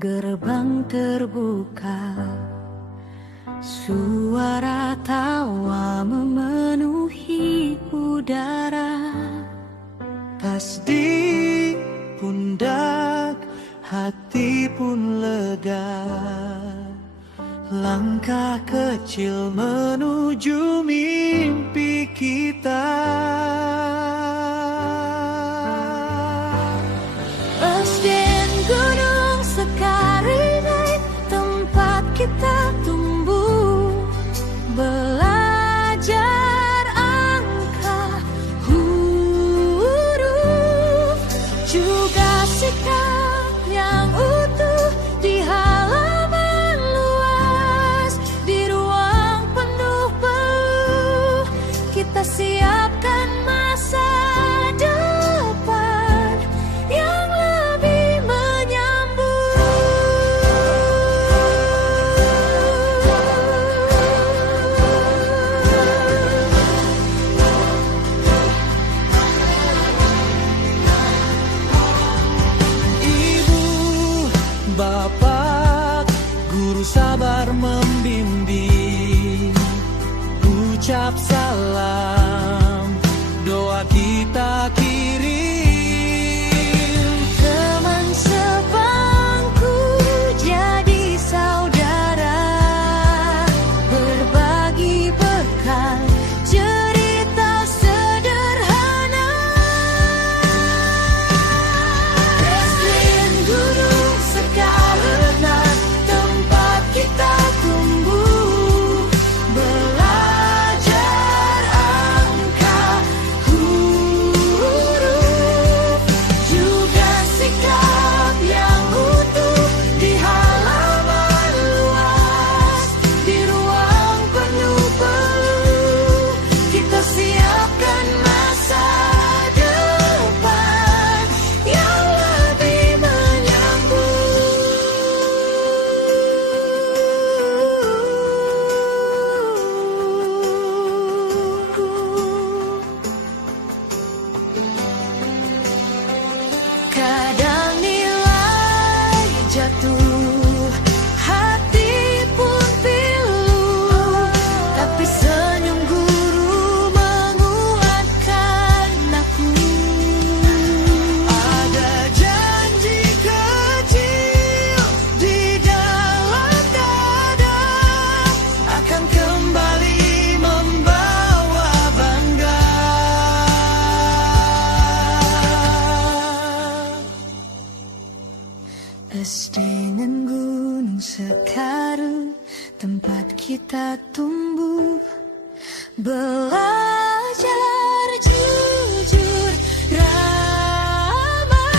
Gerbang terbuka, suara tawa memenuhi udara. Tas di pundak, hati pun lega. Langkah kecil menuju mimpi kita. Pasden gunung Sekarinai, tempat kita tumbuh. Belajar angka, huruf, juga sikap yang utuh di halaman luas. Di ruang penuh peluh, kita siapkan masa depan yang lebih menyambut. Ibu, bapak, guru sabar membimbing. Ucap salam, doa kita kirim. Teman sebangku jadi saudara, berbagi bekal cerita sederhana. Pasden gunung Sekarenai, tempat kita tumbuh. Belajar angka, huruf, juga sikap yang utuh di halaman luas. Di ruang penuh peluh, kita siapkan masa depan yang lebih menyambut. Kadang nilai jatuh, hati pun pilu, tapi senyum guru menguatkan aku. Ada janji kecil di dalam dada, akan kembali membawa bangga. Pasden gunung Sekarun, tempat kita tumbuh. Belajar jujur, ramah,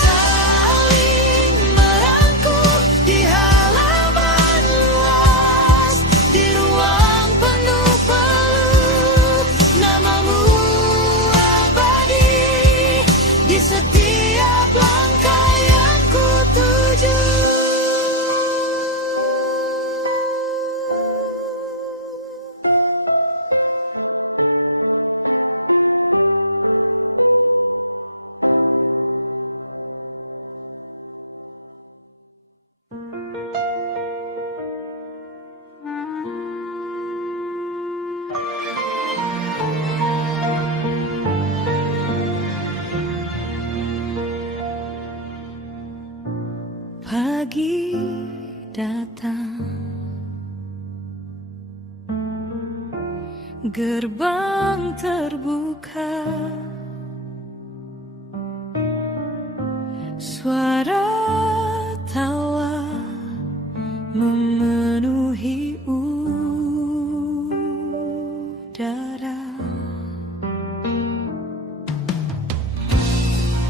saling merangkul di halaman luas. Di ruang penuh peluh, namamu abadi di setiap langkah yang ku tuju. Pagi datang, gerbang terbuka, suara tawa memenuhi udara.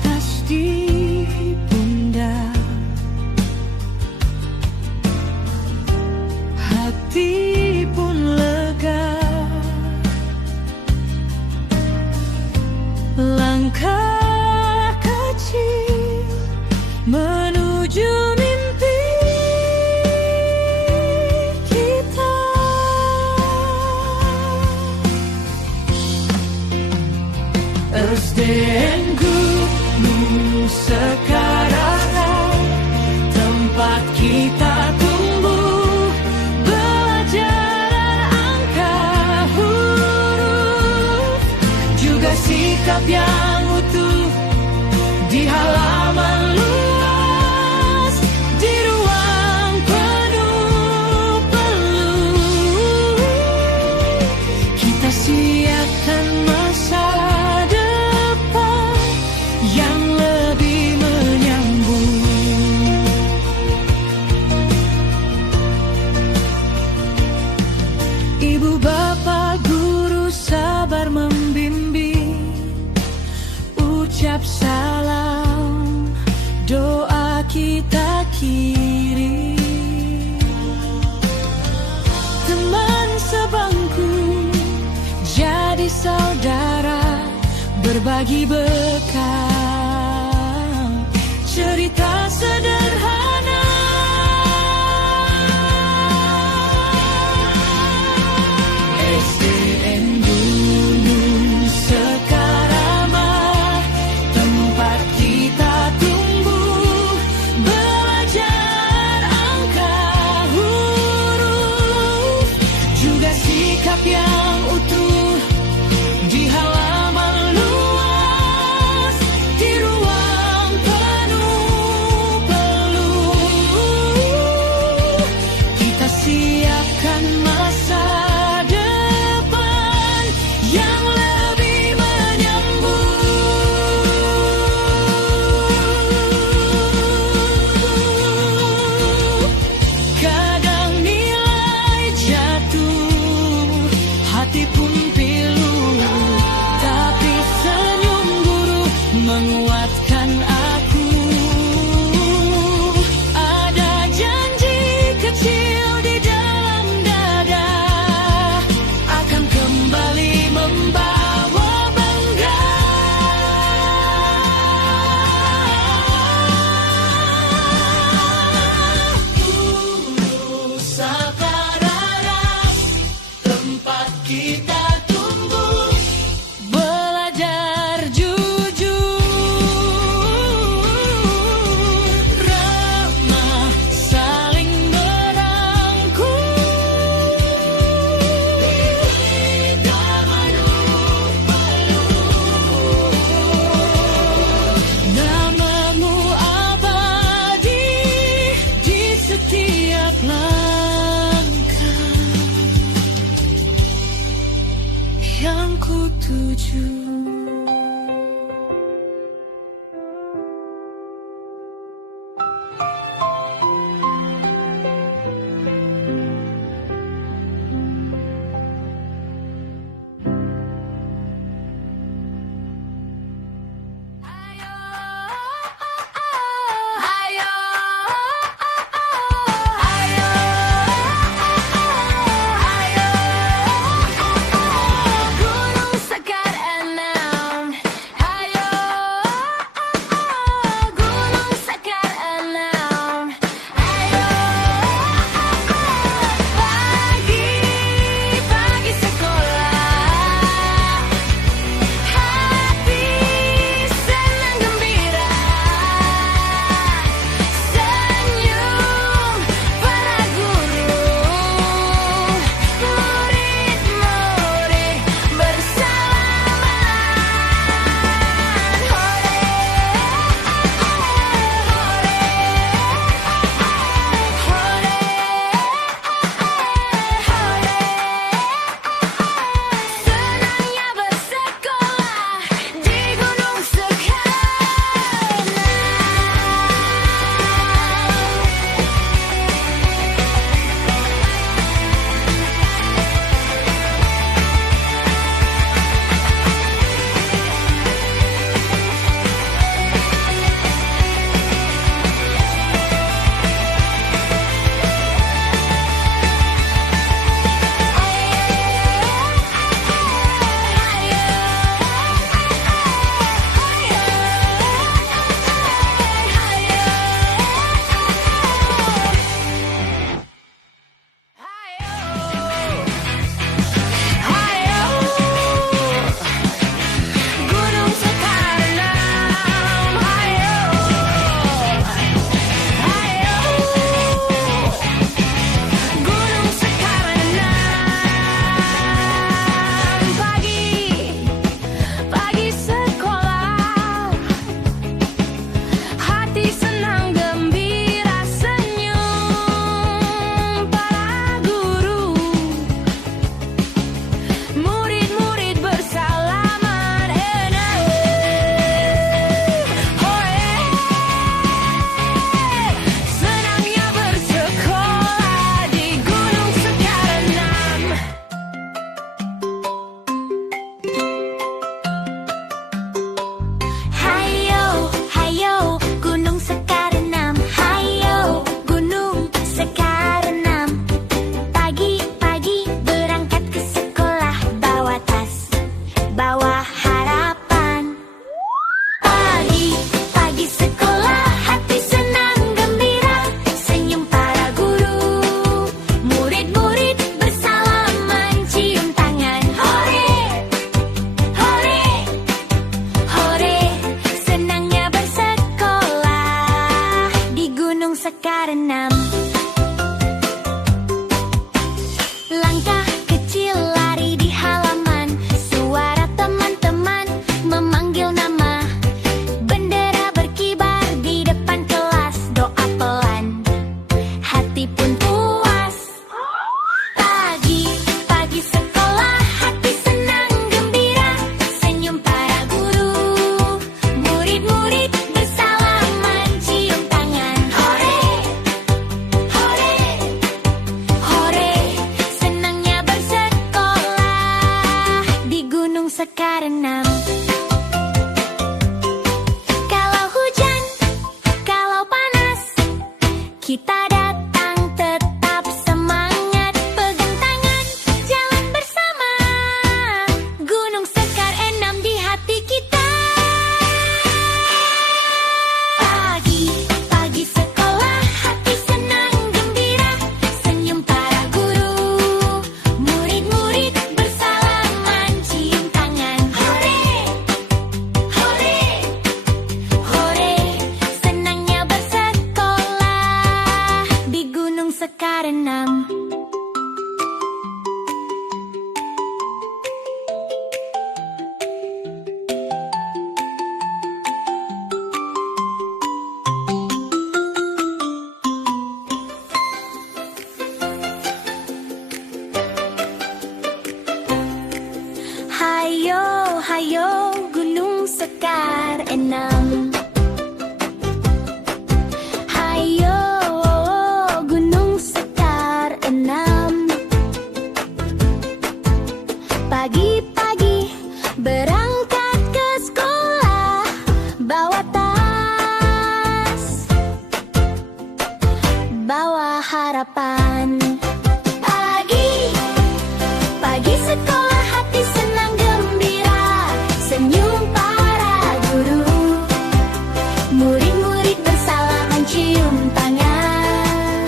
Tas di pundak, hati pun lega. Langkah kecil menuju mimpi kita. Pasden gunung Sekarenai, sikap yang utuh di halaman luas, di ruang penuh peluh. Kita siapkan masa depan yang lebih menyambung. Ibu bapak guru sabar membimbing, ucap salam, doa kita kirim. Teman sebangku jadi saudara, berbagi bekal cerita sederhana. SDN Gunung Sekaramah, tempat kita tumbuh, belajar angka huruf, juga sikap yang utuh di halaman luas, di ruang penuh peluh. Kita siapkan masa depan yang lebih menyambung. Kadang nilai jatuh, hati pun pilu, tapi senyum guru menguatkan aku. Ada janji kecil di dalam dada, akan kembali membawa bangga. Sakarara, tempat kita tumbuh, belajar jujur, ramah, saling merangkul. Namamu abadi di setiap langkah yang ku tuju. Gunung Sekar bawa harapan. Pagi sekolah, hati senang gembira, senyum para guru, murid-murid bersalaman cium tangan. Hore, hore, hore, senangnya bersekolah di Gunung Sekarenam. Langkah kecil lari di halaman, suara teman-teman memanggil nama. Bendera berkibar di depan kelas, doa pelan, hati pun puas. Pagi sekolah, hati senang gembira, senyum para guru, murid-murid bersalaman cium tangan. Hore, hore, hore, senangnya bersekolah di Gunung Sekarenam. Kalau hujan, kalau panas, kita datang tetap semangat. Pegang tangan, jalan bersama, Gunung Sekarenam di hati kita. Pagi sekolah, hati senang gembira, senyum para guru, murid-murid bersalaman cium tangan. Hore, hore, hore, senangnya bersekolah di Gunung Sekarenam. Hayo, hayo, Gunung Sekarenam. Hayo, Gunung Sekarenam. Pagi-pagi berangkat ke sekolah, bawa tas, bawa harapan. Pagi sekolah, hati senang gembira, senyum para guru, murid-murid bersalaman cium tangan.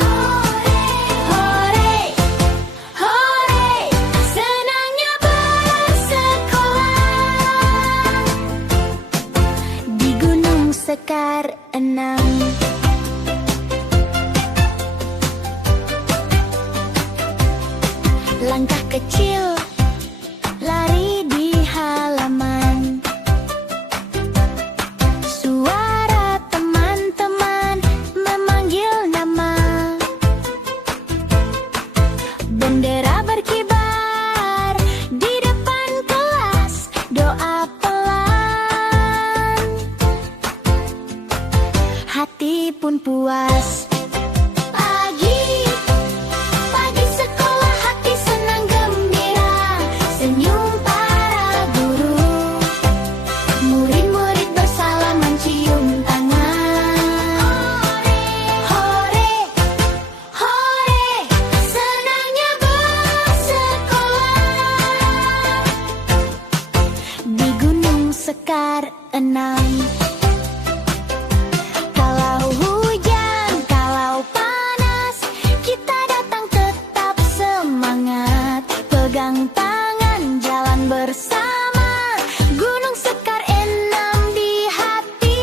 Hore, hore, senangnya bersekolah di Gunung Sekarenam. Langkah kecil lari di halaman, suara teman-teman memanggil nama. Bendera berkibar di depan kelas, doa pelan, hati pun puas. Pagi sekolah, hati senang gembira, senyum para guru, murid-murid bersalaman cium tangan. Hore, hore, senangnya bersekolah di Gunung Sekarenam. Kalau hujan, kalau panas, kita datang tetap semangat. Pegang tangan, jalan bersama, Gunung Sekarenam di hati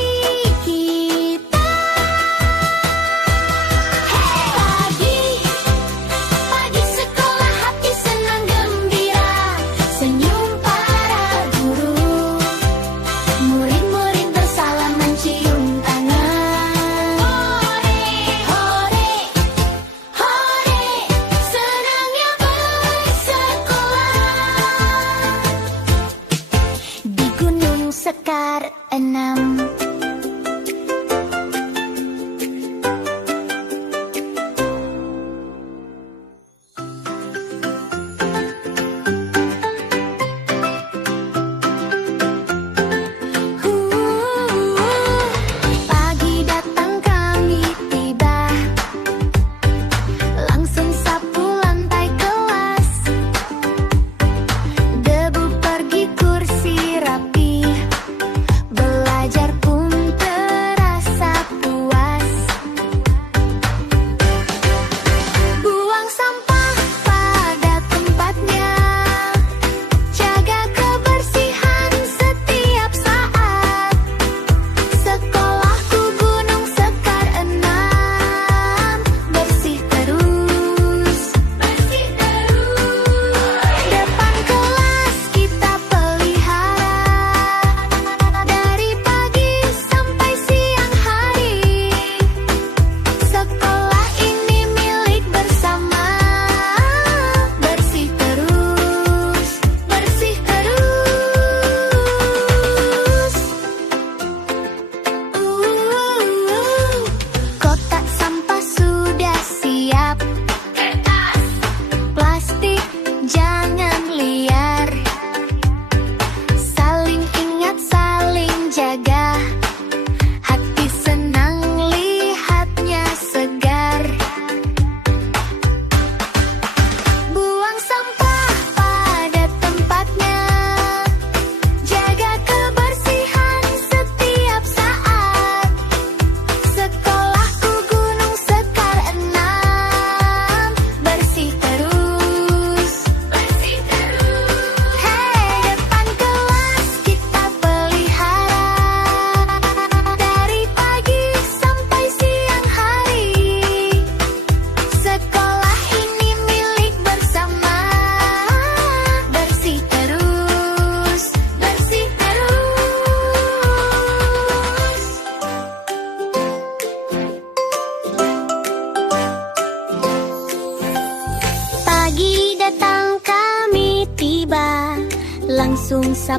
kita. Pagi sekolah, hati senang gembira, senyum para guru, murid-murid bersalaman cium tangan. Hore, hore, senangnya bersekolah di Gunung Sekarenam. Pagi datang kami tiba, langsung sapu lantai kelas, debu pergi kursi.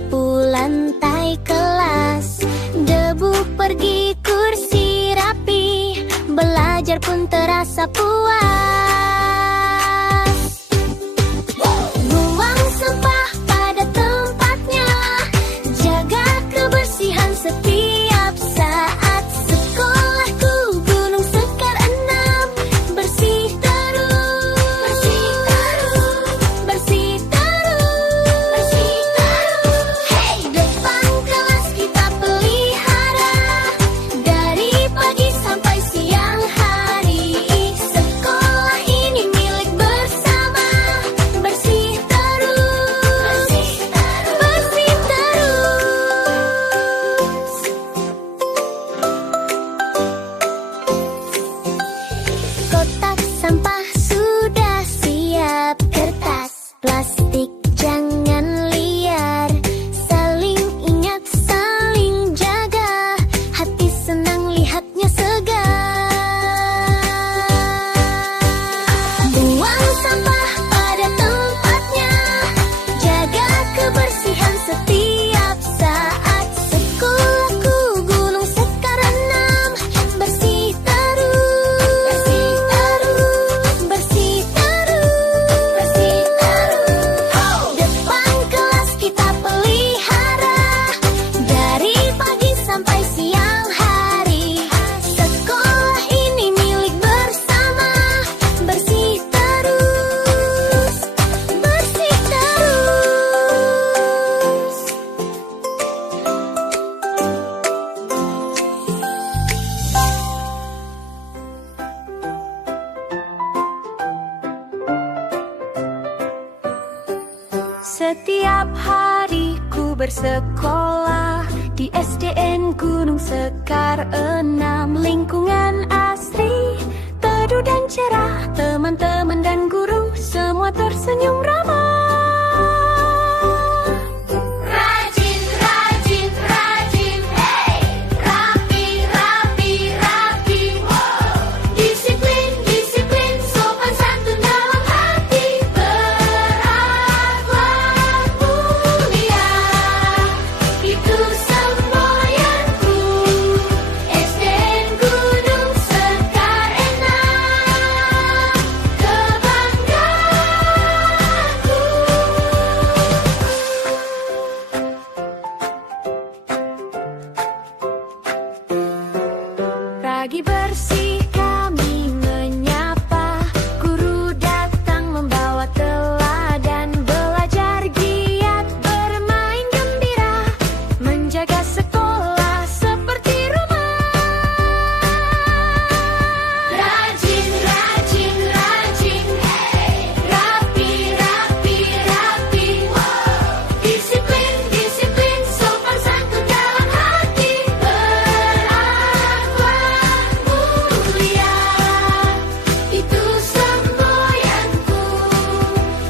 sapu lantai kelas, debu pergi kursi rapi, belajar pun terasa puas. Buang sampah pada tempatnya, jaga kebersihan setiap saat. Sekolahku Gunung Sekar 6, bersih terus, bersih terus, bersih terus, bersih terus. Hey, depan kelas kita pelihara, dari pagi sampai siang hari. Sekolah ini milik bersama, bersih terus, bersih terus, bersih terus. Kotak sampah sudah siap, kertas, plastik jangan liar. Saling ingat, saling jaga, hati senang lihatnya segar. Buang sampah pada tempatnya, jaga kebersihan setiap saat. Sekolahku Gunung Sekar 6, bersih terus, bersih terus, bersih terus, bersih terus. Depan kelas kita pelihara, dari pagi sampai siang hari. Sekolah ini milik bersama, bersih terus, bersih terus. Setiap hari ku bersekolah di SDN Gunung Sekar 6. Lingkungan asri, teduh dan cerah, teman-teman dan guru semua tersenyum ramah. Rajin, rajin, rajin, hey! Rapi, rapi, rapi, wow! Disiplin, disiplin, sopan santun dalam hati, berakhlak mulia. Itu semboyanku, SDN Gunung Sekar 6, kebanggaanku. Pagi bersih kami menyapa, guru datang membawa teladan, belajar giat, bermain gembira, menjaga sekolah seperti rumah. Rajin, rajin, rajin, hey! Rapi, rapi, rapi, wow! Disiplin, disiplin, sopan santun dalam hati, berakhlak mulia. Itu semboyanku,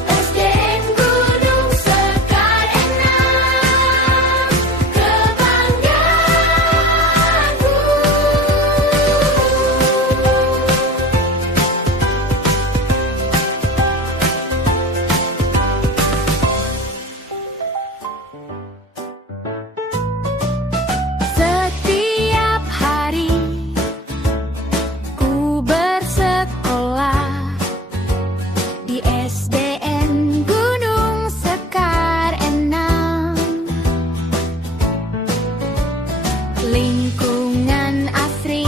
SDN Gunung Sekar 6, kebanggaanku. Setiap hari ku bersekolah di SDN Gunung Sekar 6. Lingkungan asri,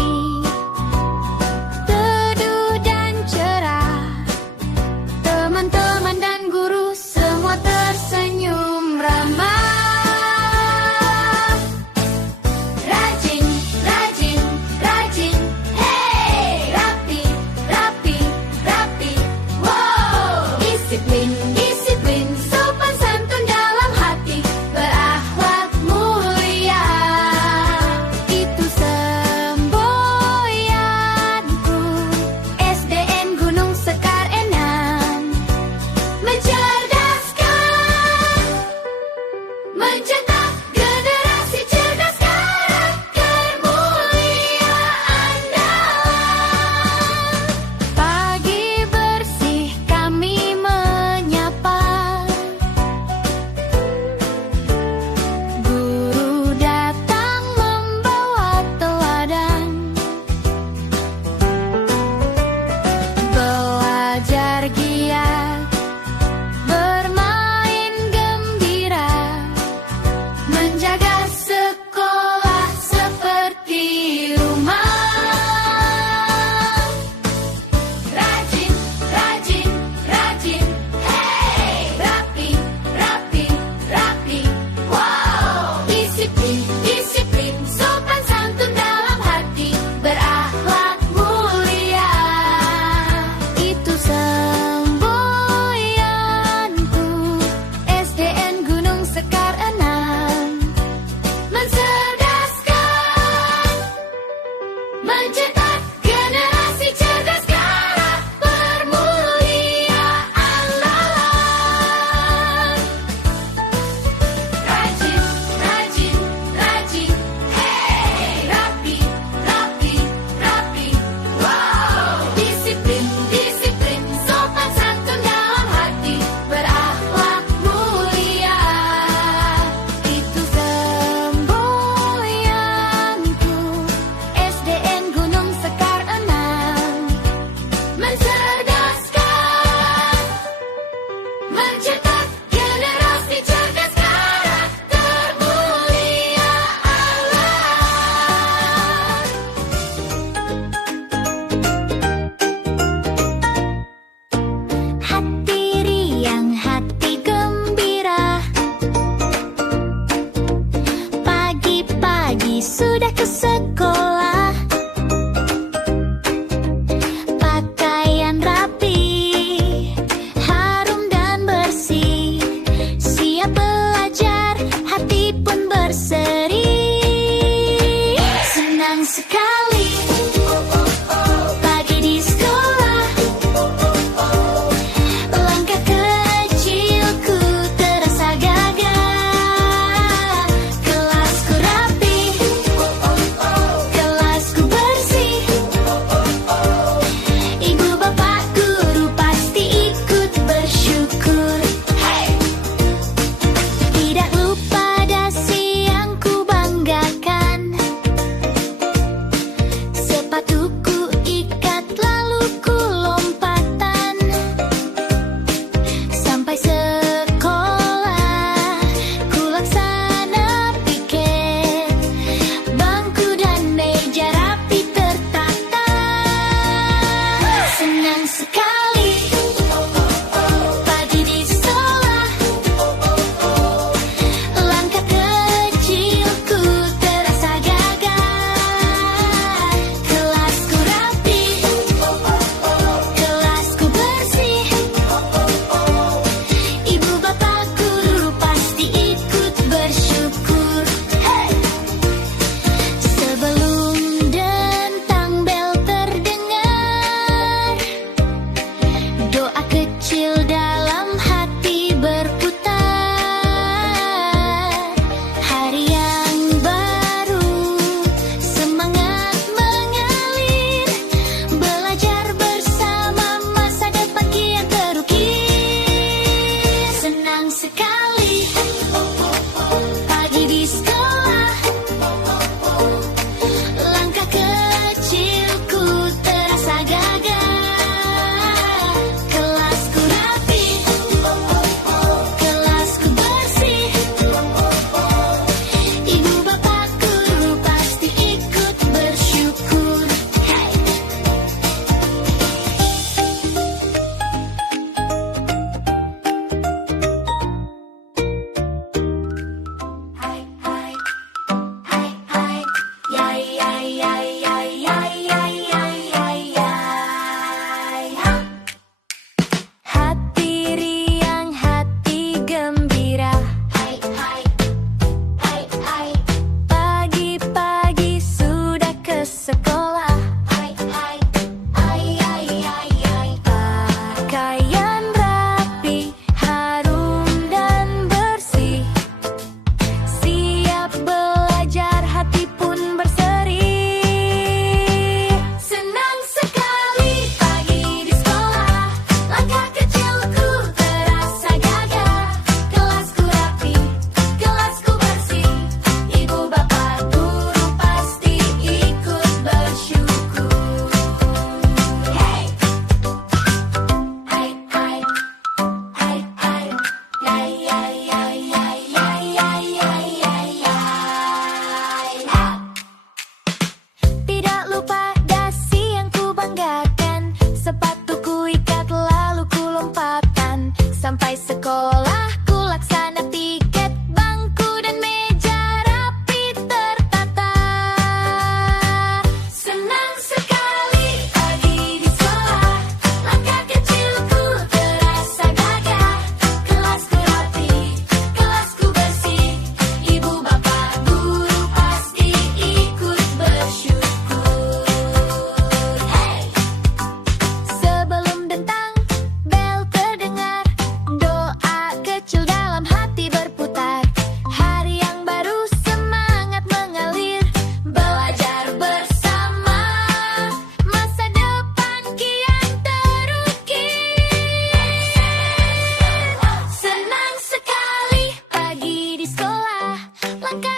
teduh dan cerah, teman-teman dan guru semua tersenyum ramah. Rajin, rajin, rajin, hey! Rapi, rapi, rapi, wow! Disiplin, disiplin, sopan santun dalam hati, berakhlak mulia. menjaga sekolah seperti rumah. Rajin, rajin, rajin, hey! Rapi, rapi, rapi, wow! Disiplin, disiplin, sopan santun dalam hati, berakhlak mulia. Itu semboyanku, SDN Gunung Sekar 6. Mencerdaskan, mencetak generasi cerdas karakter mulia andalan. Rajin, rajin, rajin, hey! Rapi, rapi, rapi, wow! Disiplin, disiplin, sopan santun dalam hati, berakhlak mulia. Itu semboyanku, SDN Gunung Sekar 6. Mencerdaskan, mencetak generasi cerdas karakter mulia andalan. Hati riang, hati gembira, pagi-pagi sudah ke sekolah. Pakaian rapi, harum dan bersih, siap belajar, hati pun berseri. Senang sekali pagi di sekolah, langkah kecilku terasa gagah. Kelasku rapi,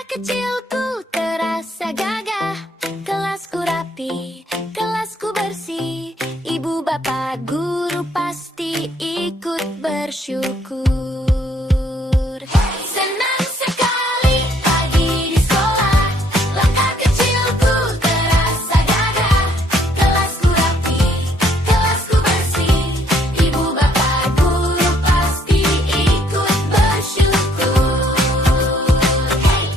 kecilku terasa gagah. Kelasku rapi, kelasku bersih. Ibu bapak guru pasti ikut bersyukur. Senang sekali pagi di sekolah. Langkah kecilku terasa gagah. Kelasku rapi, kelasku bersih. Ibu bapak guru pasti ikut bersyukur. Hey!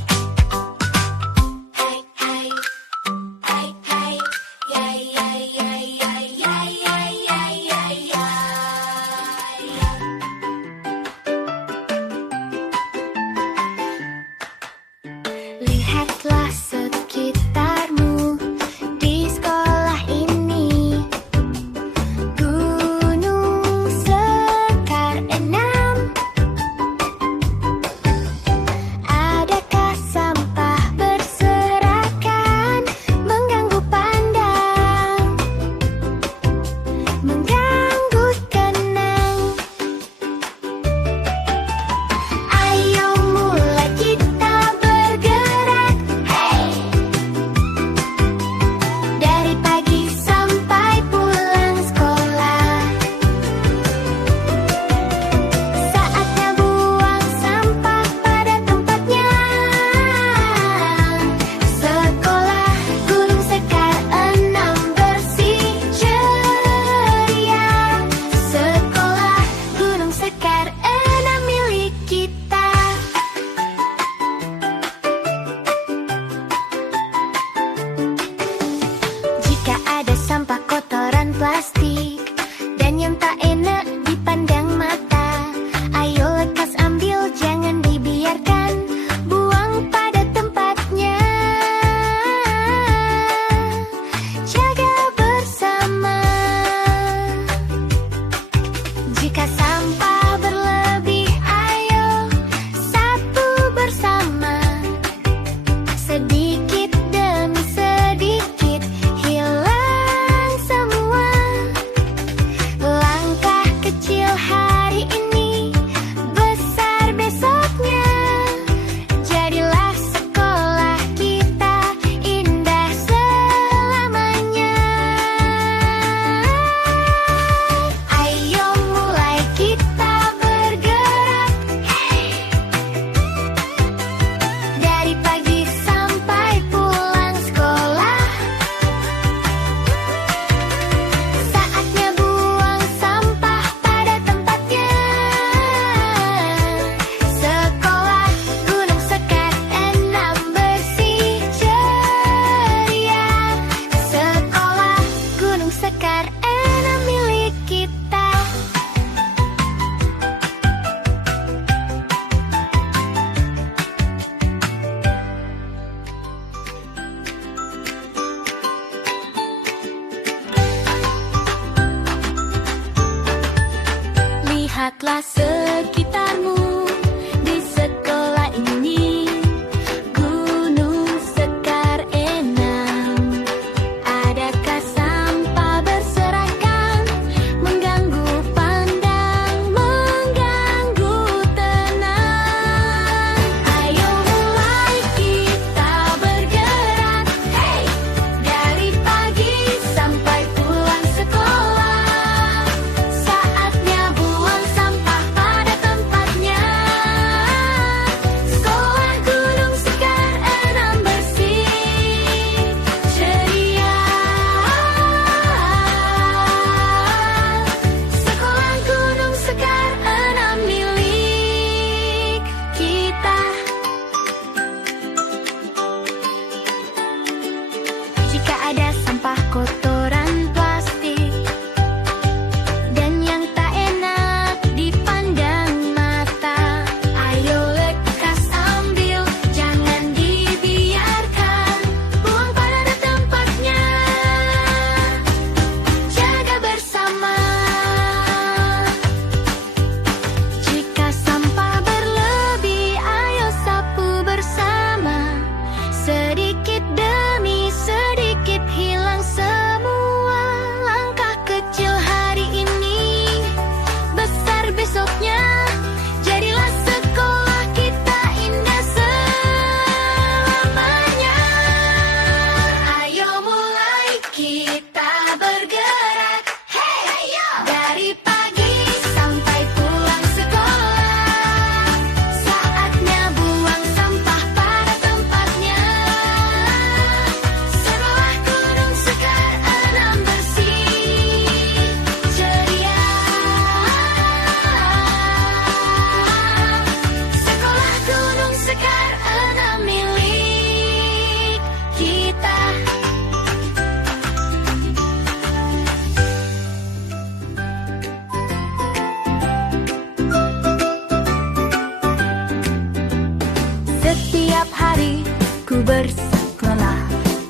kali ku bersekolah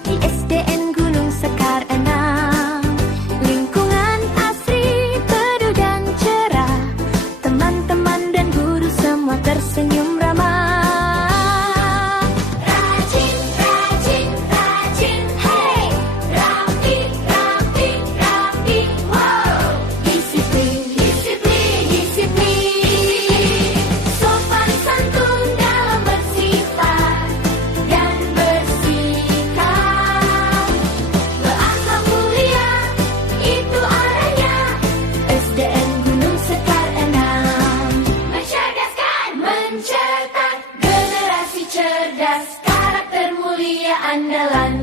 di SDN Gunung Sekar 6. Lingkungan asri, teduh dan cerah, teman-teman dan guru semua tersenyum ramah. Rajin, rajin, rajin, hey. Rapi, rapi, rapi, wow. Disiplin, disiplin, disiplin. Sopan santun dalam bersifat dan bersikap. Berakhlak mulia, itu arahnya SDN Gunung Sekar 6. Mencerdaskan, mencetak generasi cerdas, karakter mulia andalan.